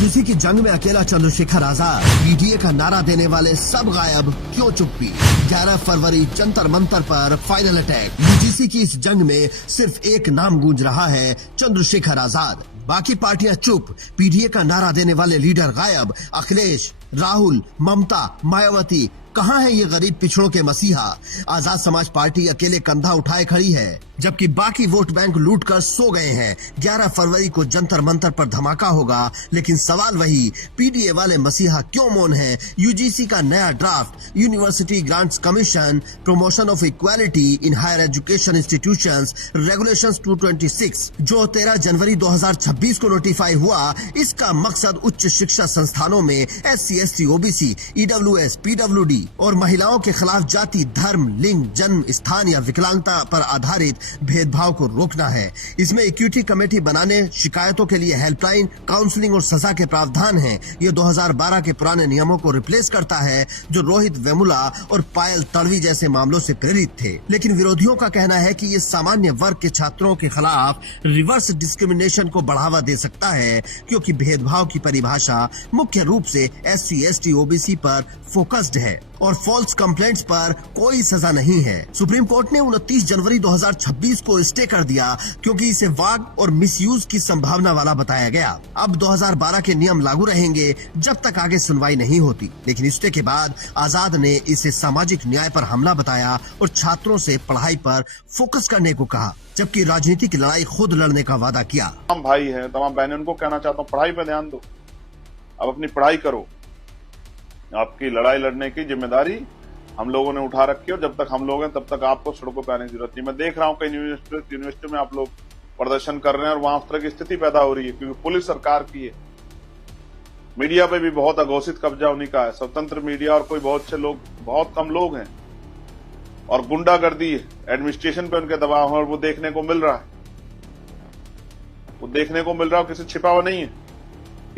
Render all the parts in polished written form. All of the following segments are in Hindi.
यूजीसी की जंग में अकेला चंद्रशेखर आजाद, पीडीए का नारा देने वाले सब गायब, क्यों चुप्पी? 11 फरवरी जंतर मंतर पर फाइनल अटैक। यूजीसी की इस जंग में सिर्फ एक नाम गूंज रहा है, चंद्रशेखर आजाद। बाकी पार्टियां चुप, पीडीए का नारा देने वाले लीडर गायब। अखिलेश, राहुल, ममता, मायावती, कहाँ है ये गरीब पिछड़ों के मसीहा? आजाद समाज पार्टी अकेले कंधा उठाए खड़ी है, जबकि बाकी वोट बैंक लूट कर सो गए हैं। 11 फरवरी को जंतर मंतर पर धमाका होगा, लेकिन सवाल वही, पीडीए वाले मसीहा क्यों मौन हैं? यूजीसी का नया draft, university grants commission, promotion of equality in higher education institutions regulations 226, जो 13 जनवरी 2026 को नोटिफाई हुआ। इसका मकसद उच्च शिक्षा संस्थानों में SC, ST, OBC, EWS, PWD और महिलाओं के खिलाफ जाति, धर्म, लिंग, जन्म स्थान या विकलांगता पर आधारित भेदभाव को रोकना है। इसमें इक्विटी कमेटी बनाने, शिकायतों के लिए हेल्पलाइन, काउंसलिंग और सजा के प्रावधान हैं। ये 2012 के पुराने नियमों को रिप्लेस करता है, जो रोहित वेमुला और पायल तड़वी जैसे मामलों से प्रेरित थे। लेकिन विरोधियों का कहना है कि ये सामान्य वर्ग के छात्रों के खिलाफ रिवर्स डिस्क्रिमिनेशन को बढ़ावा दे सकता है, क्योंकि भेदभाव की परिभाषा मुख्य रूप से SC, ST, OBC पर फोकस्ड है और फॉल्स कंप्लेंट्स पर कोई सजा नहीं है। सुप्रीम कोर्ट ने 29 जनवरी 2026 को स्टे कर दिया, क्योंकि इसे वाग और मिसयूज की संभावना वाला बताया गया। अब 2012 के नियम लागू रहेंगे जब तक आगे सुनवाई नहीं होती। लेकिन स्टे के बाद आजाद ने इसे सामाजिक न्याय पर हमला बताया और छात्रों से पढ़ाई पर फोकस करने को कहा, जबकि राजनीति की लड़ाई खुद लड़ने का वादा किया। तमाम भाई हैं, तमाम बहनें, उनको कहना चाहता हूँ, पढ़ाई पे ध्यान दो, अब अपनी पढ़ाई करो। आपकी लड़ाई लड़ने की जिम्मेदारी हम लोगों ने उठा रखी है और जब तक हम लोग हैं तब तक आपको सड़कों पे आने की जरूरत नहीं। मैं देख रहा हूँ कई यूनिवर्सिटी में आप लोग प्रदर्शन कर रहे हैं और वहां उस तरह की स्थिति पैदा हो रही है, क्योंकि पुलिस सरकार की है। मीडिया पे भी बहुत अघोषित कब्जा उन्हीं का है, स्वतंत्र मीडिया, और कोई बहुत से लोग, बहुत कम लोग हैं, और गुंडागर्दी है, एडमिनिस्ट्रेशन पे उनके दबाव है और वो देखने को मिल रहा है, वो देखने को मिल रहा है, किसी छिपा हुआ नहीं है।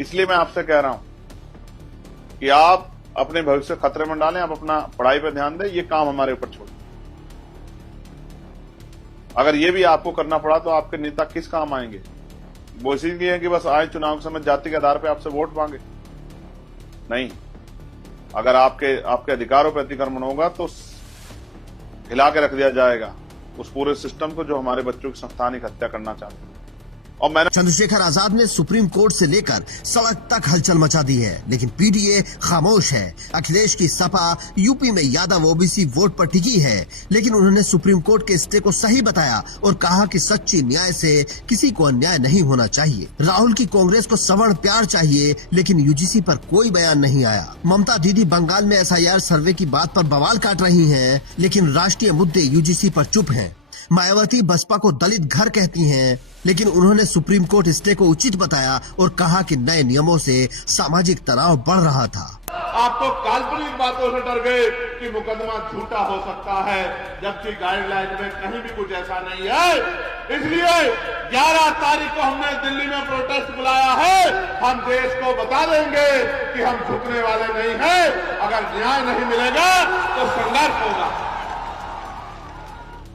इसलिए मैं आपसे कह रहा हूं कि आप अपने भविष्य खतरे में डालें, आप अपना पढ़ाई पे ध्यान दें, ये काम हमारे ऊपर छोड़ें। अगर ये भी आपको करना पड़ा तो आपके नेता किस काम आएंगे? वो इसीलिए है कि बस आए चुनाव के समय जाति के आधार पे आपसे वोट मांगे? नहीं, अगर आपके अधिकारों पर अतिक्रमण होगा तो हिला के रख दिया जाएगा उस पूरे सिस्टम को जो हमारे बच्चों की संस्थानिक हत्या करना चाहते हैं। और मैंने चंद्रशेखर आजाद ने सुप्रीम कोर्ट से लेकर सड़क तक हलचल मचा दी है, लेकिन पीडीए खामोश है। अखिलेश की सपा यूपी में यादव OBC वोट पर टिकी है, लेकिन उन्होंने सुप्रीम कोर्ट के स्टे को सही बताया और कहा कि सच्ची न्याय से किसी को अन्याय नहीं होना चाहिए। राहुल की कांग्रेस को सवर्ण प्यार चाहिए, लेकिन यूजीसी पर कोई बयान नहीं आया। ममता दीदी बंगाल में SIR सर्वे की बात पर बवाल काट रही हैं, लेकिन राष्ट्रीय मुद्दे यूजीसी पर चुप हैं। मायावती बसपा को दलित घर कहती हैं, लेकिन उन्होंने सुप्रीम कोर्ट स्टे को उचित बताया और कहा कि नए नियमों से सामाजिक तनाव बढ़ रहा था। आप तो काल्पनिक बातों से डर गए कि मुकदमा झूठा हो सकता है, जबकि गाइडलाइन में कहीं भी कुछ ऐसा नहीं है। इसलिए 11 तारीख को हमने दिल्ली में प्रोटेस्ट बुलाया है। हम देश को बता देंगे कि हम झुकने वाले नहीं हैं। अगर न्याय नहीं मिलेगा तो संघर्ष होगा।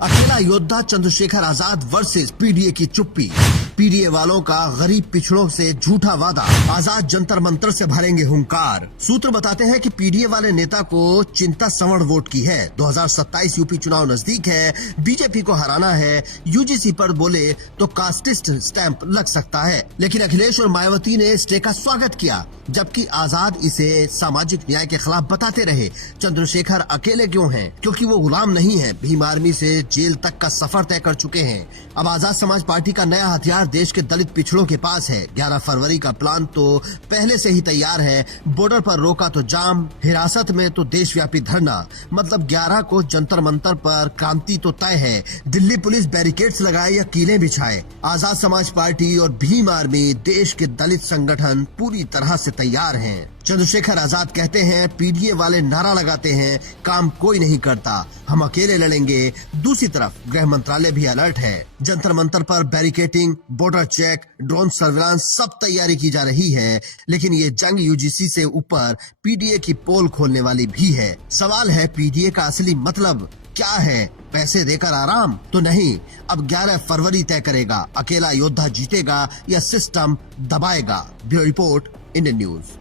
अकेला योद्धा चंद्रशेखर आजाद वर्सेस पीडीए की चुप्पी। पीडीए वालों का गरीब पिछड़ों से झूठा वादा, आजाद जंतर मंतर से भरेंगे हुंकार। सूत्र बताते हैं कि पीडीए वाले नेता को चिंता सवर्ण वोट की है। 2027 यूपी चुनाव नजदीक है, बीजेपी को हराना है। यूजीसी पर बोले तो कास्टिस्ट स्टैंप लग सकता है, लेकिन अखिलेश और मायावती ने स्टे का स्वागत किया, जबकि आजाद इसे सामाजिक न्याय के खिलाफ बताते रहे। चंद्रशेखर अकेले क्यों हैं? क्योंकि वो गुलाम नहीं है, भीम आर्मी से जेल तक का सफर तय कर चुके हैं। अब आजाद समाज पार्टी का नया हथियार देश के दलित पिछड़ों के पास है। 11 फरवरी का प्लान तो पहले से ही तैयार है। बॉर्डर पर रोका तो जाम, हिरासत में तो देशव्यापी धरना। मतलब 11 को जंतर मंतर पर क्रांति तो तय है। दिल्ली पुलिस बैरिकेड्स लगाए या कीलें बिछाए, आजाद समाज पार्टी और भीम आर्मी, देश के दलित संगठन पूरी तरह से तैयार हैं। चंद्रशेखर आजाद कहते हैं, पीडीए वाले नारा लगाते हैं, काम कोई नहीं करता, हम अकेले लड़ेंगे। दूसरी तरफ गृह मंत्रालय भी अलर्ट है। जंतर मंतर पर barricading, border check, drone surveillance, सब तैयारी की जा रही है। लेकिन ये जंग यूजीसी से ऊपर पीडीए की पोल खोलने वाली भी है। सवाल है, पीडीए का असली मतलब क्या है? पैसे देकर आराम तो नहीं। अब 11 फरवरी तय करेगा, अकेला योद्धा जीतेगा या सिस्टम दबाएगा। Bureau report, Indian news.